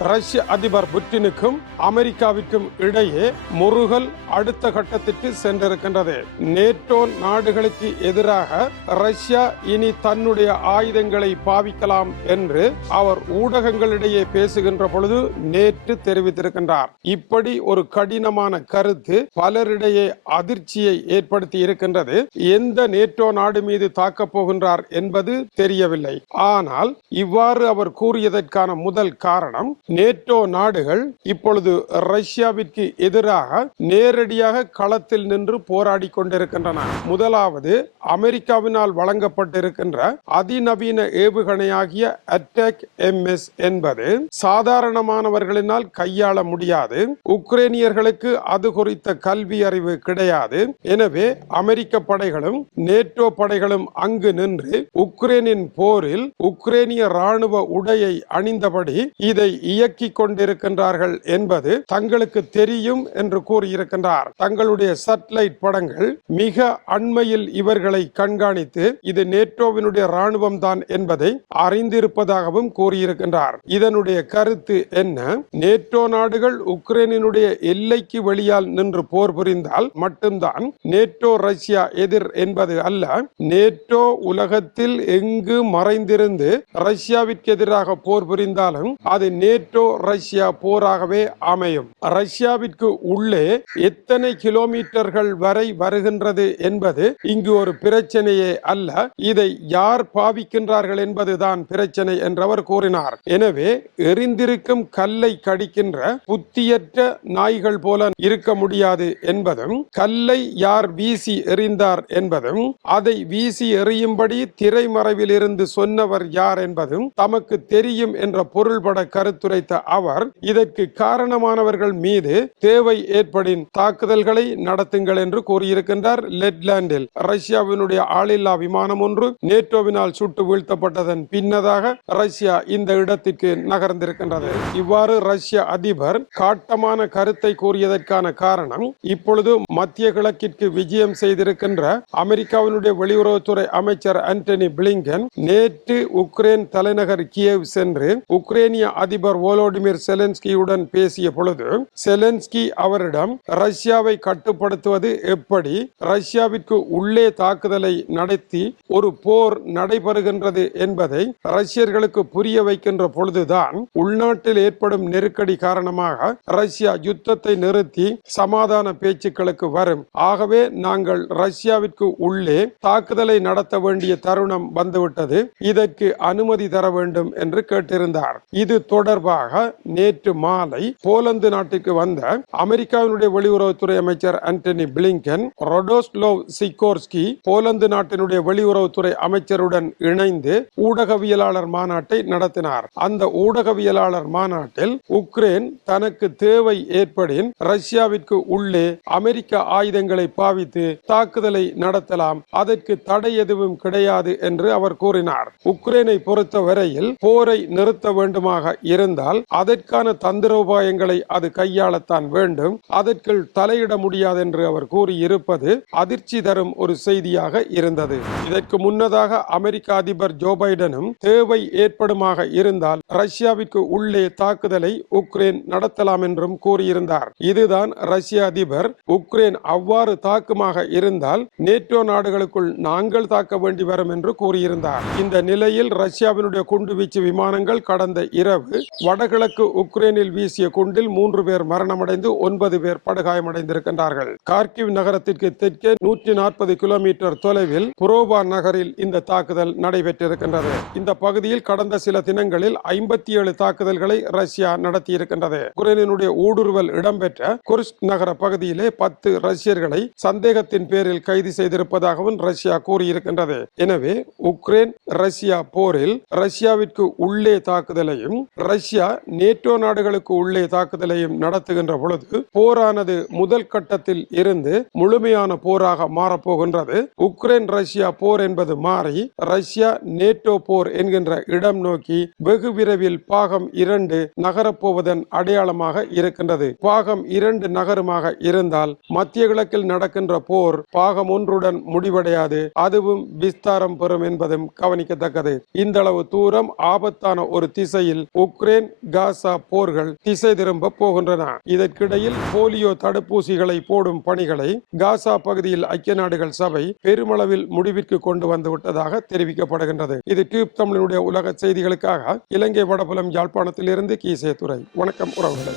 ரஷ்ய அதிபர் புட்டினுக்கும் அமெரிக்காவிற்கும் இடையே முருகல் அடுத்த கட்டத்திற்கு சென்றிருக்கின்றது. நேட்டோ நாடுகளுக்கு எதிராக ரஷ்யா இனி தன்னுடைய ஆயுதங்களை பாவிக்கலாம் என்று அவர் ஊடகங்களிடையே பேசுகின்ற பொழுது நேற்று தெரிவித்திருக்கின்றார். இப்படி ஒரு கடினமான கருத்து பலரிடையே அதிர்ச்சியை ஏற்படுத்தி இருக்கின்றது. எந்த நேட்டோ நாடு மீது தாக்கப் போகின்றார் என்பது தெரியவில்லை. ஆனால் இவ்வாறு அவர் கூறியதற்கான முதல் காரணம் நேட்டோ நாடுகள் இப்பொழுது ரஷ்யாவிற்கு எதிராக நேரடியாக களத்தில் நின்று போராடி கொண்டிருக்கின்றன. முதலாவது அமெரிக்காவினால் வழங்கப்பட்டிருக்கின்ற அதிநவீன ஏவுகணையாகிய அட்டாக் எம் எஸ் என்பது சாதாரணமானவர்களினால் கையாள முடியாது. உக்ரைனியர்களுக்கு அது குறித்த கல்வி அறிவு கிடையாது. எனவே அமெரிக்க படைகளும் நேட்டோ படைகளும் அங்கு நின்று உக்ரைனின் போரில் உக்ரைனிய ராணுவ உடையை அணிந்தபடி இதை இயக்கிக் கொண்டிருக்கின்றார்கள் என்பது தங்களுக்கு தெரியும் என்று கூறியிருக்கின்றார். தங்களுடைய சட்டலைட் படங்கள் மிக அண்மையில் இவர்களை கண்காணித்து இது நேட்டோவினுடைய ராணுவம் தான் என்பதை அறிந்திருப்பதாகவும் கூறியிருக்கின்றார். இதனுடைய கருத்து என்ன? நேட்டோ நாடுகள் உக்ரைனினுடைய எல்லைக்கு வெளியால் நின்று போர் புரிந்தால் மட்டும்தான் நேட்டோ ரஷ்யா எதிர் என்பது அல்ல நேட்டோ உலகத்தில் எங்கு மறைந்திருந்து ரஷ்யாவிற்கு எதிராக போர் புரிந்தாலும் அது நேட்டோ நேட்டோ ரஷ்யா போராகவே அமையும். ரஷ்யாவிற்கு உள்ளே எத்தனை கிலோமீட்டர்கள் வரை வருகின்றது என்பது இங்கு ஒரு பிரச்சனையே அல்ல. இதை யார் பாவிக்கின்றார்கள் என்பதுதான் பிரச்சனை என்றவர் கூறினார். எனவே எரிந்திருக்கும் கல்லை கடிக்கின்ற புத்தியற்ற நாய்கள் போல இருக்க முடியாது என்பதும் கல்லை யார் வீசி எறிந்தார் என்பதும் அதை வீசி எறியும்படி திரைமறைவில் இருந்து சொன்னவர் யார் என்பதும் தமக்கு தெரியும் என்ற பொருள்பட கருத்து எடுத்துரைத்த அவர் இதற்கு காரணமானவர்கள் மீது தேவை ஏற்படின் தாக்குதல்களை நடத்துங்கள் என்று கூறியிருக்கின்றார் லெட்லாண்டில். ரஷ்யாவினுடைய ஆளில்லா விமானம் ஒன்று நேட்டோவினால் சுட்டு வீழ்த்தப்பட்டதன் பின்னதாக ரஷ்யா இந்த இடத்திற்கு நகர்ந்திருக்கின்றது. இவ்வாறு ரஷ்ய அதிபர் காட்டமான கருத்தை கூறியதற்கான காரணம் இப்பொழுது மத்திய கிழக்கிற்கு விஜயம் செய்திருக்கின்ற அமெரிக்காவினுடைய வெளியுறவுத்துறை அமைச்சர் ஆண்டனி பிளிங்கன் நேற்று உக்ரைன் தலைநகர் கியேவ் சென்று உக்ரைனிய அதிபர் ஓலோடிமிர் செலன்ஸ்கியுடன் பேசிய பொழுது செலன்ஸ்கி அவரிடம் ரஷ்யாவை கட்டுப்படுத்துவது எப்படி? ரஷ்யாவிற்கு உள்ளே தாக்குதலை நடத்தி ஒரு போர் நடைபெறுகின்றது என்பதை ரஷ்யர்களுக்கு புரிய வைக்கின்ற பொழுதுதான் உள்நாட்டில் ஏற்படும் நெருக்கடி காரணமாக ரஷ்யா யுத்தத்தை நிறுத்தி சமாதான பேச்சுக்களுக்கு வரும். ஆகவே நாங்கள் ரஷ்யாவிற்கு உள்ளே தாக்குதலை நடத்த வேண்டிய தருணம் வந்துவிட்டது. இதற்கு அனுமதி தர வேண்டும் என்று கேட்டிருந்தார். இது தொடர்பாக தொடர்பாக நேற்று மாலை போலந்து நாட்டுக்கு வந்த அமெரிக்காவினுடைய வெளியுறவுத்துறை அமைச்சர் Antony Blinken Radoslaw Sikorski Poland நாட்டினுடைய வெளியுறவுத்துறை அமைச்சருடன் இணைந்து ஊடகவியலாளர் மாநாட்டை நடத்தினார். அந்த ஊடகவியலாளர் மாநாட்டில் உக்ரைன் தனக்கு தேவை ஏற்படின் ரஷ்யாவிற்கு உள்ளே அமெரிக்க ஆயுதங்களை பாவித்து தாக்குதலை நடத்தலாம். அதற்கு தடை எதுவும் கிடையாது என்று அவர் கூறினார். உக்ரைனை பொறுத்த வரையில் போரை நிறுத்த வேண்டுமாக இருந்த இருந்தால் அதற்கான தந்திரோபாயங்களை அது கையாளத்தான் வேண்டும். அதற்குள் தலையிட முடியாது என்று அவர் கூறியிருப்பது அதிர்ச்சி தரும் ஒரு செய்தியாக இருந்தது. இதற்கு முன்னதாக அமெரிக்க அதிபர் ஜோ பைடனும் தேவை ஏற்படுமாக இருந்தால் ரஷ்யாவிற்கு உள்ளே தாக்குதலை உக்ரைன் நடத்தலாம் என்றும் கூறியிருந்தார். இதுதான் ரஷ்ய அதிபர் உக்ரைன் அவ்வாறு தாக்குமாக இருந்தால் நேட்டோ நாடுகளுக்குள் நாங்கள் தாக்க வேண்டி வரும் என்று கூறியிருந்தார். இந்த நிலையில் ரஷ்யாவினுடைய குண்டுவீச்சு விமானங்கள் கடந்த இரவு வடகிழக்கு உக்ரைனில் வீசிய குண்டில் மூன்று பேர் மரணமடைந்து ஒன்பது பேர் படுகாயமடைந்திருக்கின்றார்கள். கார்கிவ் நகரத்திற்கு தெற்கே நூற்றி நாற்பது கிலோமீட்டர் தொலைவில் புரோபா நகரில் இந்த தாக்குதல் நடைபெற்றிருக்கின்றது. இந்த பகுதியில் கடந்த சில தினங்களில் ஐம்பத்தி ஏழு தாக்குதல்களை ரஷ்யா நடத்தியிருக்கின்றது. உக்ரைனினுடைய ஊடுருவல் இடம்பெற்ற குர்ஸ்க் நகர பகுதியிலே பத்து ரஷ்யர்களை சந்தேகத்தின் பேரில் கைது செய்திருப்பதாகவும் ரஷ்யா கூறியிருக்கின்றது. எனவே உக்ரைன் ரஷ்யா போரில் ரஷ்யாவிற்கு உள்ளே தாக்குதலையும் ரஷ்யா ரஷ்யா நேட்டோ நாடுகளுக்கு உள்ளே தாக்குதலையும் நடத்துகின்ற பொழுது போரானது முதல் கட்டத்தில் இருந்து முழுமையான போராக மாறப்போகின்றது. உக்ரைன் ரஷ்யா போர் என்பது மாறி ரஷ்யா நேட்டோ போர் என்கின்ற இடம் நோக்கி வெகு விரைவில் பாகம் இரண்டு நகரப்போவதன் அடையாளமாக இருக்கின்றது. பாகம் இரண்டு நகருமாக இருந்தால் மத்திய கிழக்கில் நடக்கின்ற போர் பாகம் ஒன்றுடன் முடிவடையாது. அதுவும் விஸ்தாரம் பெறும் என்பதும் கவனிக்கத்தக்கது. இந்த அளவு தூரம் ஆபத்தான ஒரு திசையில் உக்ரைன் காசா போர்கள் திசை திரும்ப போகின்றன. இதற்கிடையில் போலியோ தடுப்பூசிகளை போடும் பணிகளை காசா பகுதியில் ஐக்கிய நாடுகள் சபை பெருமளவில் முடிவிற்கு கொண்டு வந்து விட்டதாக தெரிவிக்கப்படுகின்றது. இது டியூப் தமிழனுடைய உலக செய்திகளுக்காக இலங்கை வடபுலம் யாழ்ப்பாணத்தில் இருந்து கீசே துறை வணக்கம் உறவுகளை.